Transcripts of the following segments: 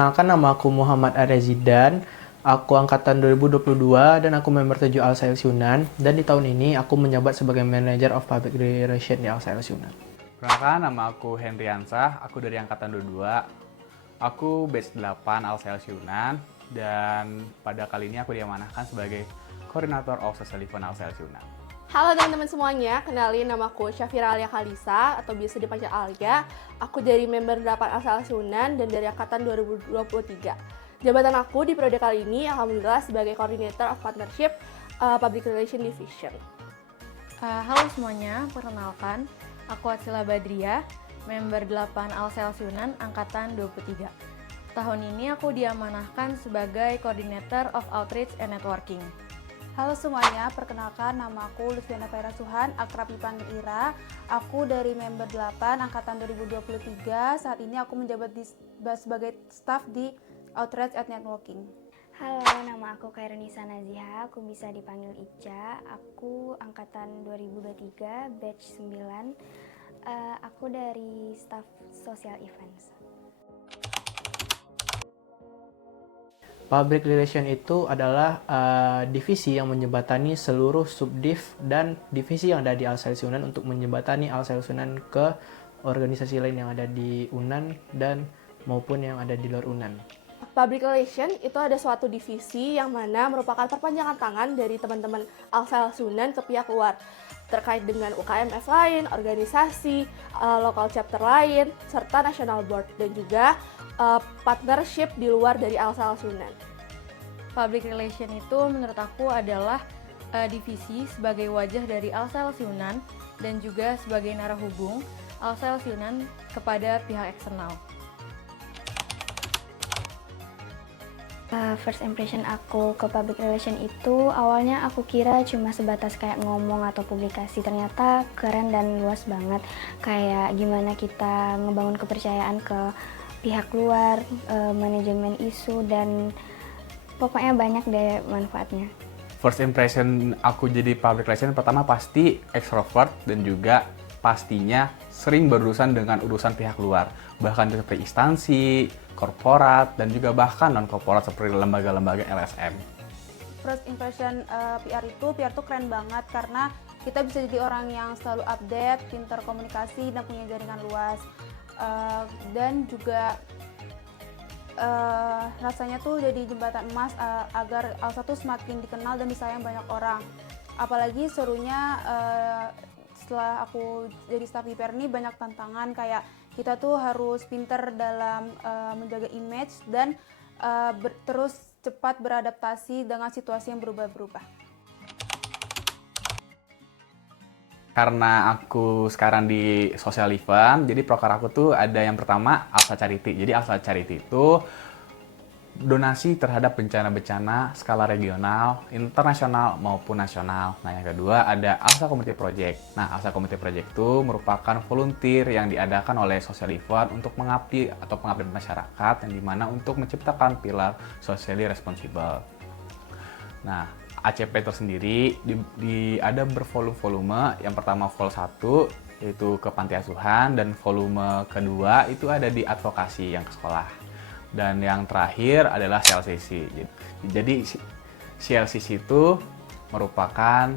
Perkenalkan, nama aku Muhammad Arezidan. Aku angkatan 2022 dan aku member 7 Alsails Yunan. Dan di tahun ini aku menjabat sebagai Manager of Public Relations di Alsails Yunan. Perkenalkan, nama aku Hendriansah, aku dari Angkatan 22. Aku batch 8 Alsails Yunan, dan pada kali ini aku diamanahkan sebagai Koordinator of Social Event Alsails Yunan. Halo teman-teman semuanya, kenalin namaku Syafira Alia Kalisa atau biasa dipanggil Alia. Aku dari member 8 Alsails Yunan dan dari angkatan 2023. Jabatan aku di periode kali ini alhamdulillah sebagai Coordinator of Partnership Public Relations Division. Halo semuanya, perkenalkan aku Atsila Badria, member 8 Alsails Yunan angkatan 23. Tahun ini aku diamanahkan sebagai Coordinator of Outreach and Networking. Halo semuanya, perkenalkan nama aku Lutfiana Fairasuhan, akrab dipanggil Ira. Aku dari member 8 angkatan 2023. Saat ini aku menjabat sebagai staff di Outreach and Networking. Halo, nama aku Khairunisa Naziha, aku bisa dipanggil Ica. Aku angkatan 2023, batch 9. Aku dari staff social events. Public Relation itu adalah divisi yang menjembatani seluruh subdiv dan divisi yang ada di Alsails Yunan untuk menjembatani Alsails Yunan ke organisasi lain yang ada di UNAN dan maupun yang ada di luar UNAN. Public Relation itu ada suatu divisi yang mana merupakan perpanjangan tangan dari teman-teman Alsails Yunan ke pihak luar terkait dengan UKMF lain, organisasi, lokal chapter lain, serta national board dan juga partnership di luar dari Alsails Yunan. Public Relation itu menurut aku adalah divisi sebagai wajah dari Alsails Yunan dan juga sebagai narahubung Alsails Yunan kepada pihak eksternal. First impression aku ke public relation itu awalnya aku kira cuma sebatas kayak ngomong atau publikasi, ternyata keren dan luas banget. Kayak gimana kita ngebangun kepercayaan ke pihak luar, manajemen isu, dan pokoknya banyak deh manfaatnya. First impression aku jadi public relation pertama pasti extrovert dan juga pastinya sering berurusan dengan urusan pihak luar, bahkan seperti instansi, korporat, dan juga bahkan non-korporat seperti lembaga-lembaga LSM. First impression PR tuh keren banget karena kita bisa jadi orang yang selalu update, pintar komunikasi, dan punya jaringan luas. Dan juga rasanya tuh jadi jembatan emas agar Alsa tuh semakin dikenal dan disayang banyak orang. Apalagi serunya setelah aku jadi staff PR ini banyak tantangan, kayak kita tuh harus pintar dalam menjaga image dan terus cepat beradaptasi dengan situasi yang berubah-berubah. Karena aku sekarang di social event, jadi proker aku tuh ada yang pertama Alsa Charity. Jadi Alsa Charity itu donasi terhadap bencana-bencana skala regional, internasional maupun nasional. Nah, yang kedua ada Alsa Community Project. Nah, Alsa Community Project itu merupakan volunteer yang diadakan oleh social event untuk mengabdi atau pengabdian masyarakat, yang dimana untuk menciptakan pilar socially responsible. Nah, ACP tersendiri ada bervolume-volume. Yang pertama vol 1 yaitu ke panti asuhan, dan volume kedua itu ada di advokasi yang ke sekolah. Dan yang terakhir adalah CLCC. Jadi CLCC itu merupakan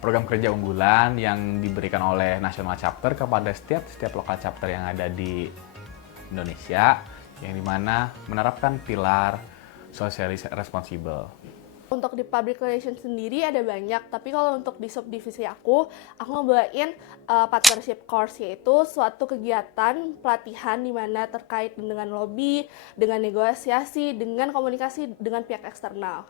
program kerja unggulan yang diberikan oleh national chapter kepada setiap lokal chapter yang ada di Indonesia, yang dimana menerapkan pilar socially responsible. Untuk di public relations sendiri ada banyak, tapi kalau untuk di subdivisi aku ngebawain partnership course, yaitu suatu kegiatan pelatihan di mana terkait dengan lobby, dengan negosiasi, dengan komunikasi dengan pihak eksternal.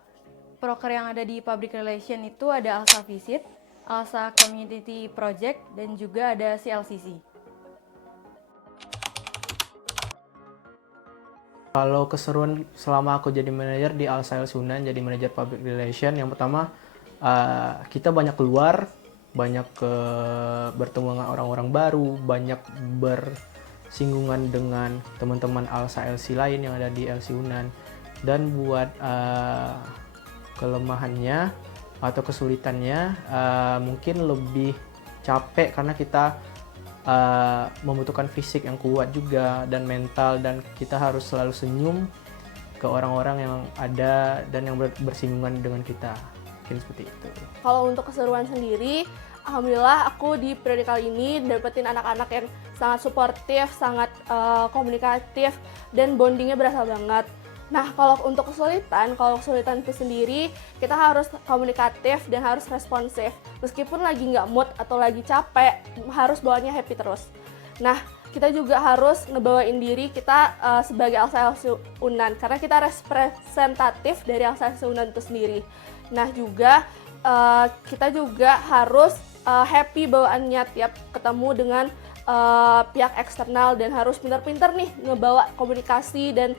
Proker yang ada di Public Relation itu ada Alsa Visit, Alsa Community Project, dan juga ada CLCC. Kalau keseruan selama aku jadi manajer di Alsails Yunan, jadi manajer public relation, yang pertama kita banyak keluar, banyak bertemu dengan orang-orang baru, banyak bersinggungan dengan teman-teman Alsa LC lain yang ada di LC Yunan. Dan buat kelemahannya atau kesulitannya mungkin lebih capek karena kita membutuhkan fisik yang kuat juga dan mental, dan kita harus selalu senyum ke orang-orang yang ada dan yang bersinggungan dengan kita. Mungkin seperti itu. Kalau untuk keseruan sendiri, alhamdulillah aku di periode kali ini dapetin anak-anak yang sangat suportif, sangat komunikatif, dan bondingnya berasa banget. Nah, kalau untuk kesulitan itu sendiri, kita harus komunikatif dan harus responsif. Meskipun lagi nggak mood atau lagi capek, harus bawaannya happy terus. Nah, kita juga harus ngebawain diri kita sebagai ALSA Unan, karena kita representatif dari ALSA Unan itu sendiri. Nah, juga kita juga harus happy bawaannya tiap ketemu dengan pihak eksternal, dan harus pintar-pintar nih ngebawa komunikasi dan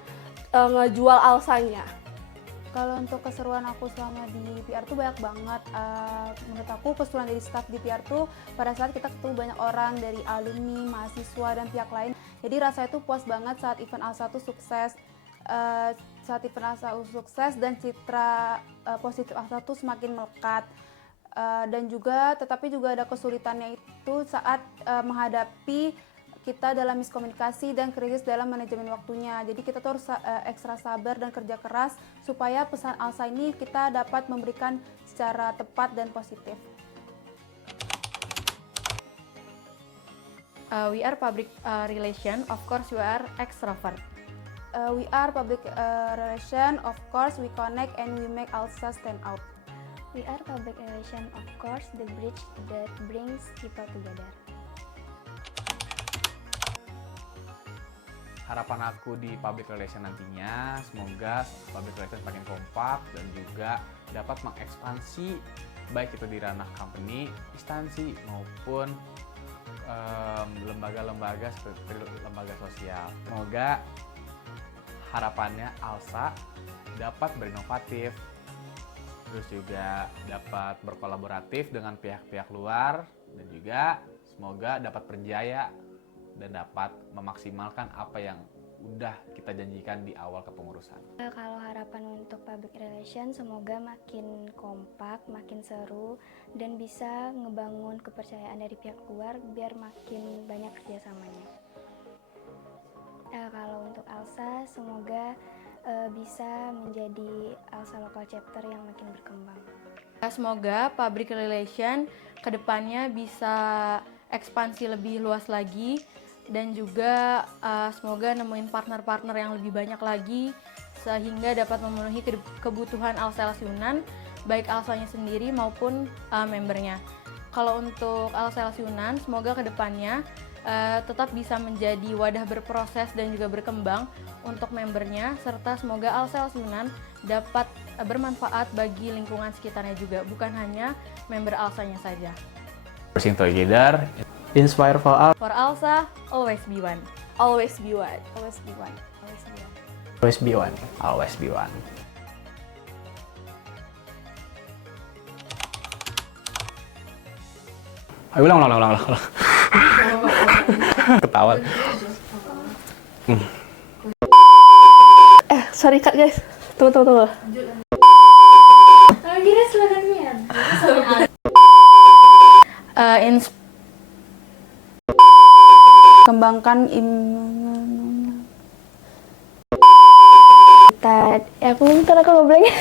ngejual alsanya. Kalau untuk keseruan aku selama di PR tuh banyak banget. Menurut aku keseruan dari staff di PR tuh pada saat kita ketemu banyak orang dari alumni, mahasiswa, dan pihak lain. Jadi rasanya tuh puas banget saat event ALSA tuh sukses. Dan citra positif ALSA tuh semakin melekat. Tetapi juga ada kesulitannya itu saat menghadapi kita dalam miskomunikasi dan krisis dalam manajemen waktunya. Jadi kita tuh harus ekstra sabar dan kerja keras supaya pesan ALSA ini kita dapat memberikan secara tepat dan positif. We are public relation, of course we are extrovert. We are public relation, of course we connect and we make ALSA stand out. We are public relation, of course, the bridge that brings people together. Harapan aku di public relation nantinya, semoga public relation semakin kompak dan juga dapat mengekspansi baik itu di ranah company, instansi maupun lembaga-lembaga seperti lembaga sosial. Semoga harapannya ALSA dapat berinovatif, terus juga dapat berkolaboratif dengan pihak-pihak luar, dan juga semoga dapat berjaya dan dapat memaksimalkan apa yang udah kita janjikan di awal kepengurusan. Kalau harapan untuk public relation, semoga makin kompak, makin seru, dan bisa ngebangun kepercayaan dari pihak luar biar makin banyak kerjasamanya. Kalau untuk ALSA, semoga bisa menjadi ALSA local chapter yang makin berkembang. Semoga public relation kedepannya bisa ekspansi lebih luas lagi, dan juga semoga nemuin partner-partner yang lebih banyak lagi sehingga dapat memenuhi kebutuhan ALSA Unan, baik ALSA-nya sendiri maupun membernya. Kalau untuk ALSA Unan, semoga kedepannya tetap bisa menjadi wadah berproses dan juga berkembang untuk membernya, serta semoga ALSA Unan dapat bermanfaat bagi lingkungan sekitarnya juga, bukan hanya member ALSA-nya saja. Working together, Inspire for all, For ALSA, always be one. Always be one. Always be one. Always be one. always be one. always be one. Ayo ulang. Ketawa. Sorry Kak guys. Tunggu. Kembangkan Aku ntar aku ngobrolnya.